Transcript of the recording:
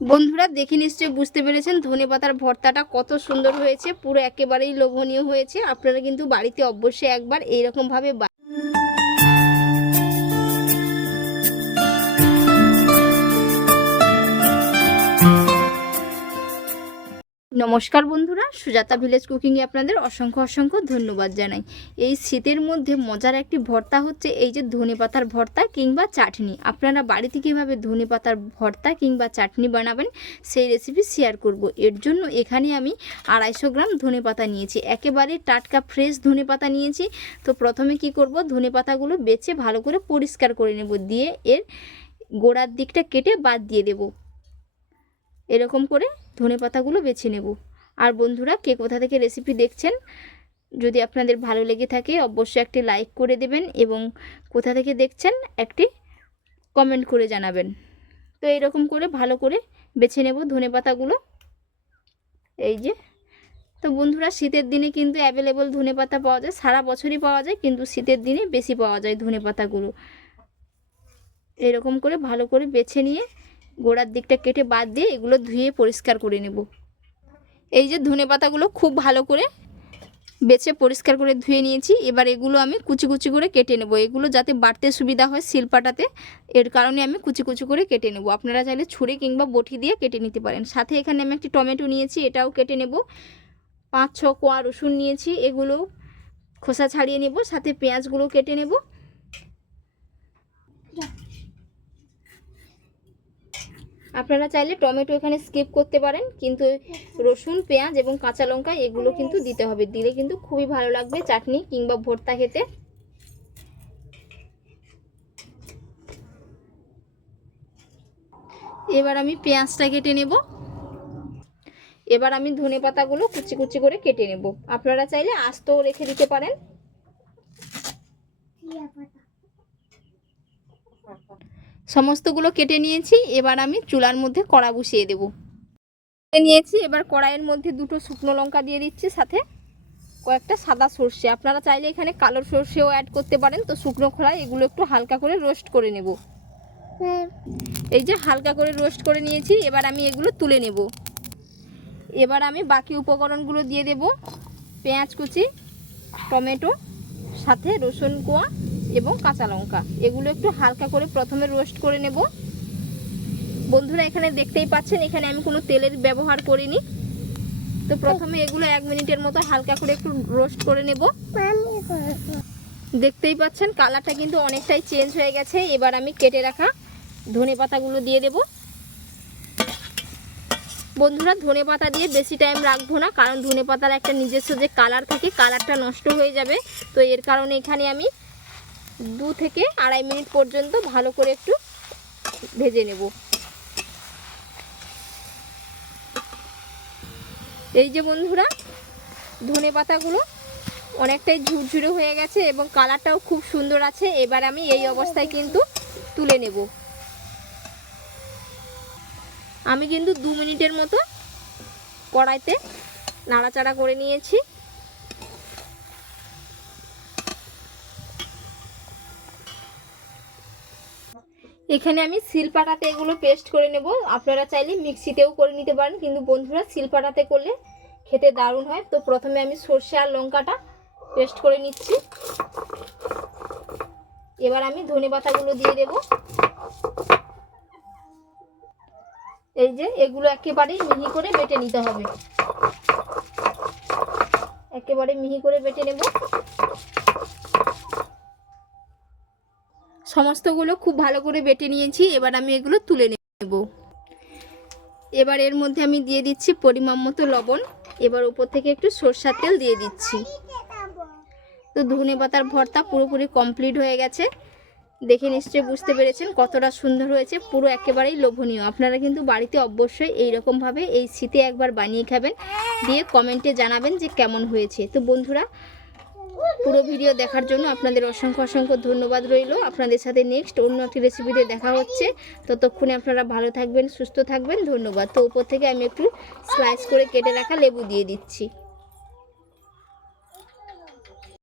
বন্ধুরা দেখে নিশ্চয়ই বুঝতে পেরেছেন, ধনে পাতার ভর্তাটা কত সুন্দর হয়েছে, পুরো একেবারেই লোভনীয় হয়েছে। আপনারা কিন্তু বাড়িতে অবশ্যই একবার এইরকমভাবে নমস্কার বন্ধুরা, সুজাতা ভিলেজ কুকিংয়ে আপনাদের অসংখ্য অসংখ্য ধন্যবাদ জানাই। এই শীতের মধ্যে মজার একটি ভর্তা হচ্ছে এই যে ধনে পাতার ভর্তা কিংবা চাটনি। আপনারা বাড়িতে কীভাবে ধনে পাতার ভর্তা কিংবা চাটনি বানাবেন সেই রেসিপি শেয়ার করব। এর জন্য এখানে আমি আড়াইশো গ্রাম ধনে পাতা নিয়েছি। একেবারে টাটকা ফ্রেশ ধনে পাতা নিয়েছি। তো প্রথমে কি করব? ধনে পাতাগুলো বেছে ভালো করে পরিষ্কার করে নেব। দিয়ে এর গোড়ার দিকটা কেটে বাদ দিয়ে দেবো। এরকম করে ধনে পাতাগুলো বেছে নেব। আর বন্ধুরা, কে কোথা থেকে রেসিপি দেখছেন, যদি আপনাদের ভালো লেগে থাকে, অবশ্যই একটি লাইক করে দেবেন এবং কোথা থেকে দেখছেন, একটি কমেন্ট করে জানাবেন। তো এরকম করে, ভালো করে বেছে নেব ধনে পাতাগুলো। এই যে, তো বন্ধুরা, শীতের দিনে কিন্তু অ্যাভেলেবল ধনে পাতা পাওয়া যায়, সারা বছরই পাওয়া যায়, কিন্তু শীতের দিনে বেশি পাওয়া যায় ধনে পাতাগুলো। এরকম করে ভালো করে বেছে নিয়ে গোড়ার দিকটা কেটে বাদ দিয়ে এগুলো ধুয়ে পরিষ্কার করে নেব। এই যে ধনে পাতাগুলো খুব ভালো করে বেছে পরিষ্কার করে ধুয়ে নিয়েছি। এবার এগুলো আমি কুচি কুচি করে কেটে নেব। এগুলো যাতে বাড়তে সুবিধা হয় শিলপাটাতে, এর কারণে আমি কুচি কুচি করে কেটে নেব। আপনারা চাইলে ছুরি কিংবা বটি দিয়ে কেটে নিতে পারেন। সাথে এখানে আমি একটি টমেটো নিয়েছি, এটাও কেটে নেব। পাঁচ, ছ কোয়া রসুন নিয়েছি, এগুলো খোসা ছাড়িয়ে নেব। সাথে পেঁয়াজগুলো কেটে নেব। আপনারা চাইলে টমেটো এখানে স্কিপ করতে পারেন, কিন্তু রসুন, পেঁয়াজ এবং কাঁচা লঙ্কা এগুলো কিন্তু দিতে হবে। দিলে কিন্তু খুবই ভালো লাগবে চাটনি কিংবা ভর্তা খেতে। এবার আমি পেঁয়াজটা কেটে নেব। এবার আমি ধনে পাতাগুলো কুচি কুচি করে কেটে নেব। আপনারা চাইলে আস্তও রেখে দিতে পারেন। সমস্তগুলো কেটে নিয়েছি, এবার আমি চুলার মধ্যে কড়া বসিয়ে দেব। নিয়েছি, এবার কড়াইয়ের মধ্যে দুটো শুকনো লঙ্কা দিয়ে দিচ্ছি, সাথে কয়েকটা সাদা সর্ষে। আপনারা চাইলে এখানে কালো সর্ষেও অ্যাড করতে পারেন, তো শুকনো খোলায় এগুলো একটু হালকা করে রোস্ট করে নেব। এই যে হালকা করে রোস্ট করে নিয়েছি, এবার আমি এগুলো তুলে নেব। এবার আমি বাকি উপকরণগুলো দিয়ে দেব। পেঁয়াজ কুচি, টমেটো, সাথে রসুন কোয়া এবং কাঁচা লঙ্কা। এগুলো একটু হালকা করে প্রথমে রোস্ট করে নেব। বন্ধুরা, এখানে দেখতেই পাচ্ছেন, এখানে আমি কোনো তেলের ব্যবহার করিনি। তো প্রথমে এগুলো এক মিনিটের মতো হালকা করে একটু রোস্ট করে নেব। দেখতেই পাচ্ছেন, কালারটা কিন্তু অনেকটাই চেঞ্জ হয়ে গেছে। এবার আমি কেটে রাখা ধনে পাতাগুলো দিয়ে দেব। বন্ধুরা, ধনে পাতা দিয়ে বেশি টাইম রাখব না, কারণ ধনে পাতার একটা নিজস্ব যে কালার থাকে কালারটা নষ্ট হয়ে যাবে। তো এর কারণে এখানে আমি দু থেকে আড়াই মিনিট পর্যন্ত ভালো করে একটু ভেজে নেব। এই যে বন্ধুরা, ধনে পাতাগুলো অনেকটাই ঝুরঝুরে হয়ে গেছে এবং কালারটাও খুব সুন্দর আছে, এবার আমি এই অবস্থায় কিন্তু তুলে নেব। আমি কিন্তু দু মিনিটের মতো কড়াইতে নাড়াচাড়া করে নিয়েছি। এখানে আমি শিলপাটাতে এগুলো পেস্ট করে নেব। আপনারা চাইলে মিক্সিতেও করে নিতে পারেন, কিন্তু বন্ধুরা শিলপাটাতে করলে খেতে দারুণ হয়। তো প্রথমে আমি সর্ষে আর লঙ্কাটা পেস্ট করে নিচ্ছি। এবার আমি ধনে পাতাগুলো দিয়ে দেব। এই যে এগুলো একেবারেই মিহি করে বেটে নিতে হবে। একেবারে মিহি করে বেটে নেব। সমস্তগুলো খুব ভালো করে বেটে নিয়েছি, এবার আমি এগুলো তুলে নেব। এবার এর মধ্যে আমি দিয়ে দিচ্ছি পরিমাণ মতো লবণ, এবার উপর থেকে একটু সরষার তেল দিয়ে দিচ্ছি। তো ধনে পাতার ভর্তা পুরোপুরি কমপ্লিট হয়ে গেছে। দেখে নিশ্চয়ই বুঝতে পেরেছেন কতটা সুন্দর হয়েছে, পুরো একেবারেই লোভনীয়। আপনারা কিন্তু বাড়িতে অবশ্যই এই রকমভাবে এই শীতে একবার বানিয়ে খাবেন, দিয়ে কমেন্টে জানাবেন যে কেমন হয়েছে। তো বন্ধুরা পুরো ভিডিও দেখার জন্য আপনাদের অসংখ্য অসংখ্য ধন্যবাদ রইল। আপনাদের সাথে নেক্সট অন্য একটি রেসিপিতে দেখা হচ্ছে। ততক্ষণে আপনারা ভালো থাকবেন, সুস্থ থাকবেন। ধন্যবাদ। তো উপর থেকে আমি একটু স্লাইস করে কেটে রাখা লেবু দিয়ে দিচ্ছি।